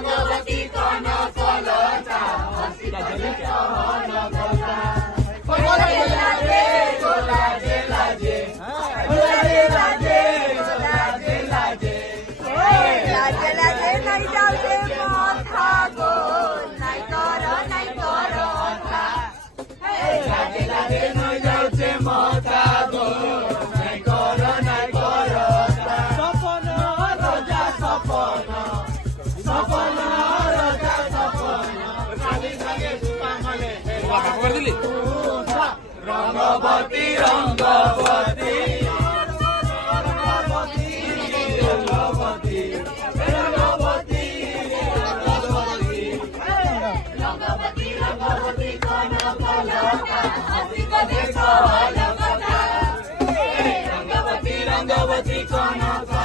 রঙ্গবতী কনকলতা হসিতা জলে চহল গতা লাজে লাজে লাজে লাজে লাজে লাজে লাজে লাজে লাজে লাজে নাই যাবে মাথা গো নাই কর অথা লাজে লাজে নাই যাচ্ছে মাথা গো নাই কর অথা সপন রোজা সপন সপন রোজা সপন খালি থাকে সুপামলে রঙ্গবতী রঙ্গবতী রঙ্গবতী রঙ্গবতী রঙ্গবতী রঙ্গবতী কনকলতা হসিতা চহল গতা রঙ্গবতী রঙ্গবতী কনক